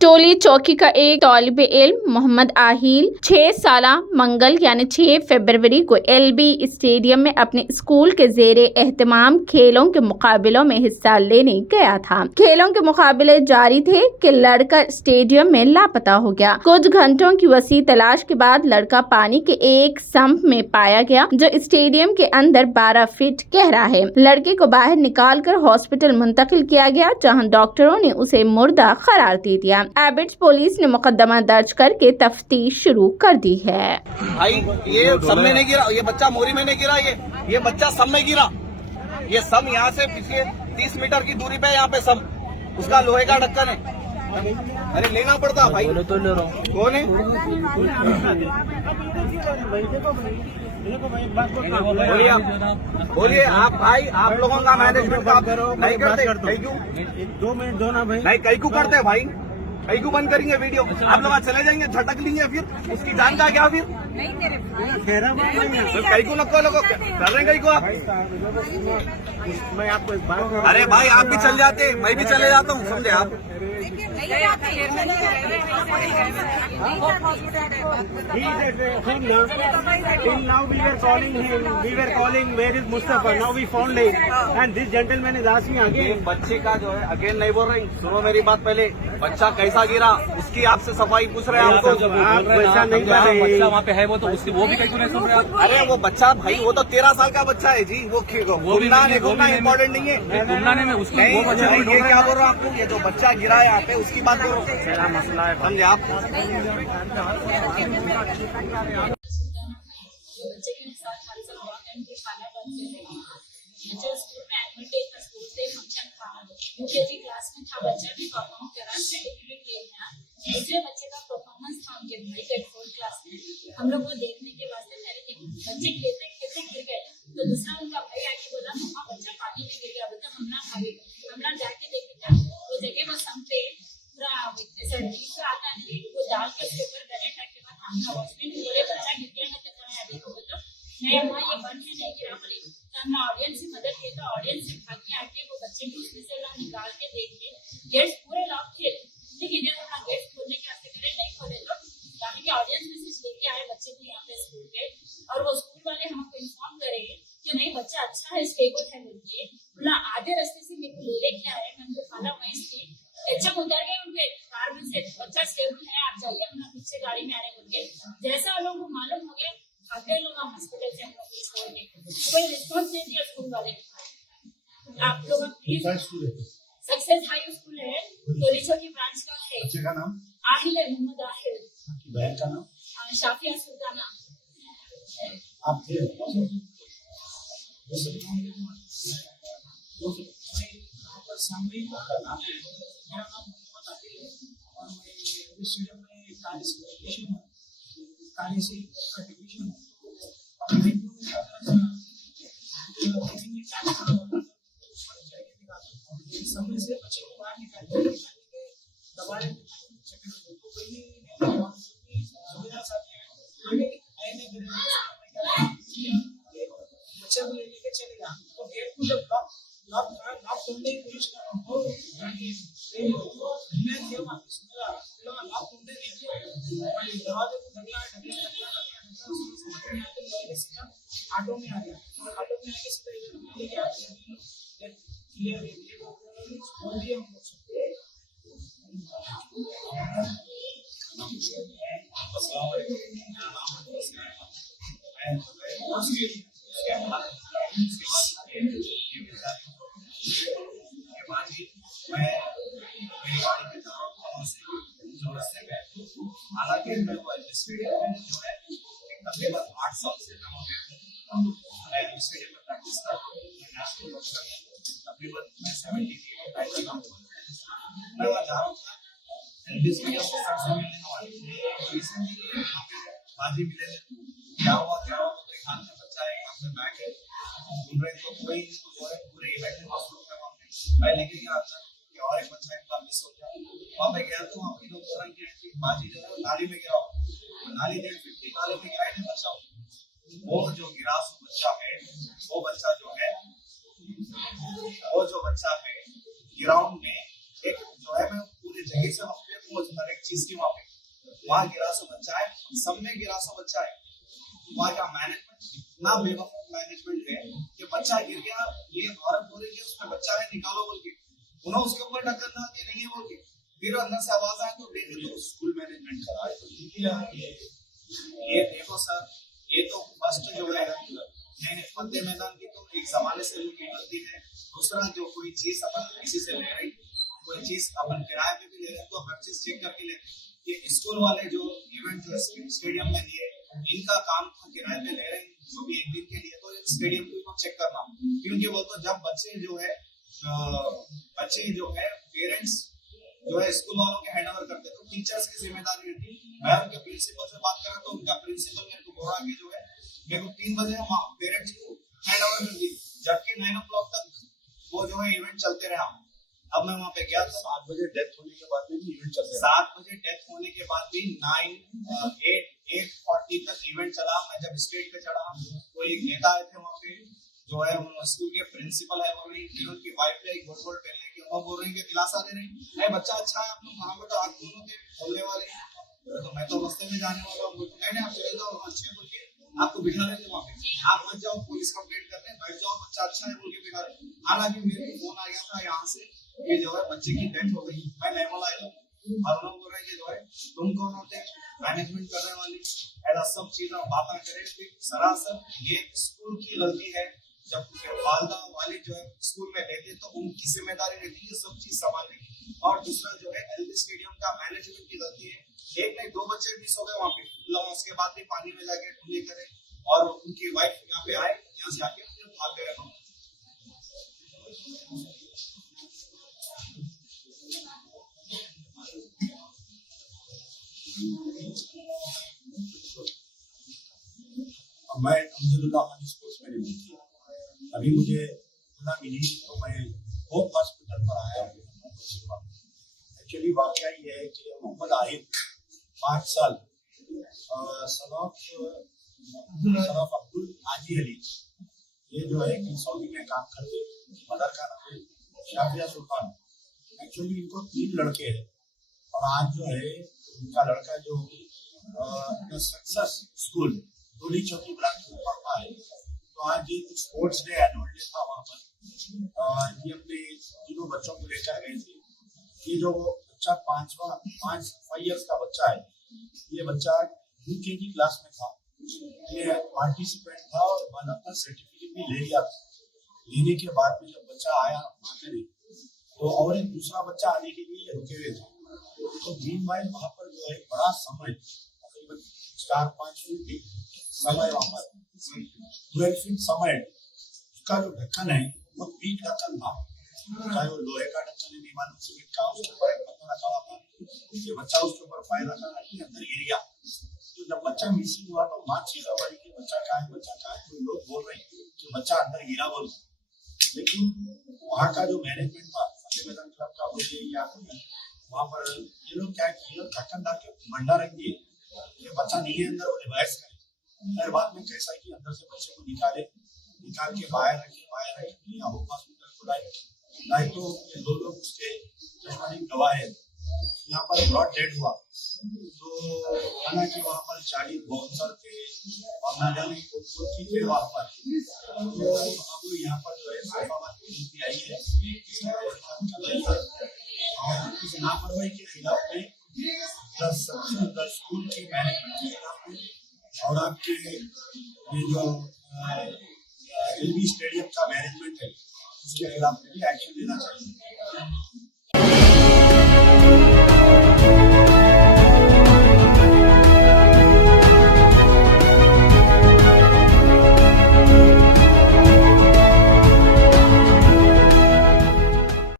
टोली चौकी का एक तालिब इल्म मोहम्मद आहिल 6 साला मंगल यानी 6 फरवरी को एलबी स्टेडियम में अपने स्कूल के जेरे एहतमाम खेलों के मुकाबलों में हिस्सा लेने गया था। खेलों के मुकाबले जारी थे कि लड़का स्टेडियम में लापता हो गया। कुछ घंटों की वसी तलाश के बाद लड़का पानी के एक सम्प में पाया गया जो स्टेडियम के अंदर 12 फीट गहरा है। लड़के को बाहर निकालकर हॉस्पिटल मुंतकिल किया गया, जहां डॉक्टरों ने उसे मुर्दा करार दे दिया। एबिट्स पुलिस ने मुकदमा दर्ज करके तफ्तीश शुरू कर दी है। भाई ये सब में नहीं गिरा, ये बच्चा मोरी में नहीं गिरा, ये बच्चा सब में गिरा। ये सब यहाँ से पीछे 30 मीटर की दूरी पे यहाँ पे सब उसका लोहे का ढक्कन है। अरे लेना पड़ता भाई। तो ले रहा हूँ। कौन है? बोलिए आप भाई, आप लोगों का मैनेजमेंट आप नहीं करते क्यों? 2 मिनट दो ना भाई। नहीं कई क्यों करते भाई? कई क्यों बंद करेंगे वीडियो? आप लोग चले जाएंगे, झटक लेंगे, फिर उसकी जान का क्या? फिर तो कई को नको लोगों कर रहे हैं कई को आप? मैं आपको एक बात, अरे भाई आप भी चल जाते, मैं भी चले जाता हूँ, समझे आप? Till now we were calling him, we were calling where is Mustafa, now we found him and this gentleman is asking again। बच्चे का जो है अगेन नहीं बोल रही, सुनो मेरी बात पहले। बच्चा कैसा गिरा उसकी आपसे सफाई पूछ रहे हैं हमको। आप वैसा नहीं कर रहे। बच्चा वहाँ पे है वो तो उसकी वो भी कहीं नहीं सुन रहे आप। अरे वो बच्चा भाई वो तो 13 साल का बच्चा है जी। वो घूमना इम्पोर्टेंट नहीं है। घूमने में उसको नहीं, वो बच्चा ये क्या बोल रहा हूँ आपको, ये जो बच्चा गिरा है यहाँ पे उसकी बात करो। मसला है, समझे आप? बच्चे के साथ हर साल वॉक-इन पे खाना बनते थे। बच्चा स्कूल में एनुअल डे का स्कूल डे फंक्शन था, यूकेजी क्लास में था, बच्चा भी परफॉर्म करा, सर्टिफिकेट ले गया। दूसरे बच्चे का परफॉर्मेंस था उनके भाई के 4th क्लास में। हम लोग वो देखने के वास्ते पहले थे, बच्चे खेलते खेलते गिर गए, तो दूसरा उनका भाई आके बोला मम्मा बच्चा पानी में गिर गया, बच्चा हम ना भागे, हम ना जाके देखे क्या वो जगह वो संपे पूरा सर्टिफिकेट आता है वो डाल के उसके ऊपर गले के बाद हमने हॉस्पिटल में बोले बच्चा गिर गया है तो क्या देखो बोलो नहीं अम्मा ये बंद है नहीं गिरा बोले। तो हमने ऑडियंस से मदद की, तो ऑडियंस से भाग के आके वो बच्चे को उसमें से निकाल के देख के गेट्स पूरे लॉक थे, लेकिन इधर हम गेट्स खोलने के वास्ते करे नहीं खोले, तो ताकि कि ऑडियंस मैसेज लेके आए बच्चे को यहाँ पे स्कूल के, और वो स्कूल वाले हमको इन्फॉर्म करेंगे कि नहीं बच्चा अच्छा है, स्टेबल है बोलिए। बोला आधे रास्ते से मेरे को ले लेके आए, हमको खाना वहीं से एचएम उतर गए उनके कार में से, बच्चा स्टेबल है आप जाइए अपना पीछे गाड़ी में आने बोल के। जैसा लोगों को मालूम हो गया आगे लोग हॉस्पिटल से हम लोग को छोड़ के कोई रिस्पॉन्स नहीं दिया स्कूल वाले। आप लोग प्लीज सक्सेस हाई स्कूल है टोलीचो की ब्रांच का है। बच्चे का नाम आहिल है, मोहम्मद आहिल। बहन का नाम शाफिया सुल्ताना। आप थे? समय से बच्चे को बाहर निकालने दबाने सुविधा साथ बच्चे को लेके चलेगा तो गेट को जब लॉक खोलने की कोशिश कर रहा हूँ लॉक खोलने देखिए दरवाजे को ढकला ऑटो में आ गया, ऑटो में आके सीधा लेके आ गया क्लियर बोल दिए हम लोग। हालांकि मैं वो एडमिनिस्ट्रेटिव जो है तकरीबन 8 साल से मैं एडमिनिस्ट्रेटिव में प्रैक्टिस कर रहा हूँ। तकरीबन मैं 70 मैं वहाँ जा रहा हूँ एडमिनिस्ट्रेटिव से सबसे मिलने वाले बाजी मिले क्या हुआ देखा बच्चा है यहाँ पे बैग है घूम रहे तो कोई जो है पूरे इवेंट में मसरूफ है वहाँ पे मैं लेके गया अंदर कि और एक बच्चा इनका मिस हो गया। वहाँ पे गया तो वहाँ पे लोग बोल रहे हैं कि बाजी जो है नाली में गिरा नाली में 50 नाले में गिरा है बच्चा। वो जो गिरा बच्चा है वो बच्चा जो है ग्राउंड में एक जो है मैं पूरी जगह से कोच, हर एक चीज की वहाँ 1100 बच्चा है, सब में 1100 बच्चा है। वहाँ का मैनेजमेंट इतना बेवकूफ मैनेजमेंट है कि बच्चा गिर गया, ये भारत बोलेंगे उसमें बच्चा है निकालो बोल के, उन्हें उसके ऊपर टक्कर ना के नहीं है बोल के, फिर अंदर से आवाज आए तो देखे तो स्कूल मैनेजमेंट का ये देखो सर, ये तो फर्स्ट जो है फतेह मैदान की तो एक जमाने से गलती है। दूसरा जो कोई चीज अपन किसी से ले रही, कोई चीज अपन किराए पे भी ले रहे हैं तो हर चीज चेक करके लेते हैं। ये स्कूल वाले जो इवेंट जो स्टेडियम में लिए, इनका काम था किराए पे ले रहे हैं जो भी एक दिन के लिए, तो स्टेडियम को चेक करना, क्योंकि वो तो जब बच्चे जो है पेरेंट्स जो है स्कूल वालों के हैंड ओवर करते तो टीचर्स की जिम्मेदारी रहती। मैं उनके प्रिंसिपल से बात करा तो उनका प्रिंसिपल मेरे को बोला कि जो है मेरे को 3 बजे पेरेंट्स को हैंड ओवर कर दी, जबकि 9 o'clock तक वो जो है इवेंट चलते रहा। अब मैं वहाँ पे गया तो 7 बजे डेथ होने के बाद भी इवेंट चलते, 7 बजे डेथ होने के बाद भी 8:40 तक इवेंट चला। मैं जब स्टेज पे चढ़ा, कोई एक नेता आए थे वहाँ पे जो है स्कूल के प्रिंसिपल है, बोल रही उनकी वाइफ है गोल गोल पहनने की, वो बोल रही है दिलासा दे रही है, बच्चा अच्छा है, आप लोग वहाँ बेटा आप दोनों के बोलने वाले हैं, तो मैं तो रास्ते में जाने वाला हूँ, मैंने आप चले जाओ अच्छे बोल के आपको बिठा देते वहाँ पे, आप मत जाओ पुलिस कंप्लेंट करने, बैठ जाओ बच्चा अच्छा है बोल के बिठा रहे। हालांकि मेरे को फोन आ गया था यहाँ से कि जो है बच्चे की डेथ हो गई, मैं लेवल आया और लोग बोल रहे हैं कि जो है तुम कौन होते मैनेजमेंट करने वाली, ऐसा सब चीजें बातें करे, फिर सरासर ये स्कूल की गलती है। जब वालदा वाले जो है स्कूल में रहते तो उनकी जिम्मेदारी रहती है सब चीज संभालने की, और दूसरा जो है एलबी स्टेडियम का मैनेजमेंट की गलती है। एक नहीं 2 बच्चे मिस हो गए वहाँ पे, उसके बाद भी पानी में जाके ढूंढे करे और उनकी वाइफ यहाँ पे आए, यहाँ से आके भाग गए। मैं अब्दुल्लाह खान स्पोर्ट्स मैनेजमेंट किया, अभी मुझे इतना मिली तो मैं होप हॉस्पिटल पर आया हूँ। एक्चुअली वाकया ये है कि मोहम्मद आहिद 5 साल सन ऑफ अब्दुल हाजी अली, ये जो है कि सऊदी में काम करते, मदर का नाम है शाफिया सुल्तान। एक्चुअली इनको 3 लड़के हैं और आज जो है उनका लड़का जो सक्सेस स्कूल डोली चौकी ब्रांच में पढ़ता है, तो आज ये स्पोर्ट्स डे एनुअल डे था वहाँ पर, ये अपने तीनों बच्चों को लेकर गए थे। ये जो बच्चा 5 इयर्स का बच्चा है, ये बच्चा UKG क्लास में था, ये पार्टिसिपेंट था और मैंने अपना सर्टिफिकेट भी ले लिया था। लेने के बाद में जब बच्चा आया तो और एक दूसरा बच्चा आने के लिए रुके हुए थे, तो मीनवाइल वहाँ पर जो है बड़ा समय तकरीबन 4-5 फीट समय, वहाँ पर 12 फीट समय, उसका जो ढक्कन है वो पीठ ढक्कन था, चाहे वो लोहे का ढक्कन है, विमान सीमेंट का, उसके ऊपर एक पत्थर रखा हुआ था, ये बच्चा उसके ऊपर फायर रखा अंदर गिर गया। तो जब बच्चा मिसिंग हुआ तो माँ चीजा पड़ी कि बच्चा कहाँ है, बच्चा कहाँ है, कोई लोग बोल रहे हैं कि बच्चा अंदर गिरा बोल, लेकिन वहाँ का जो मैनेजमेंट था फतेह मैदान क्लब का बोलिए या वहाँ पर ये लोग क्या किए, ढक्कन डाल के भंडा रख दिए, ये बच्चा नहीं है अंदर, बोले बहस करे। फिर बाद में कैसा है कि अंदर से बच्चे को निकाल के बाहर रखे या हॉस्पिटल को लाए तो ये 2 लोग उसके चश्मानी गवाह है, यहाँ पर ब्लड डेड हुआ। तो हालांकि वहाँ पर 40 बाउंसर थे और ना जाने कौन थे वहाँ पर, तो अब यहाँ पर जो है सफावत पुलिस आई है और इस लापरवाही के खिलाफ में स्कूल की मैनेजमेंट के खिलाफ में और आपके ये जो एलबी स्टेडियम का मैनेजमेंट है उसके खिलाफ भी एक्शन लेना चाहिए।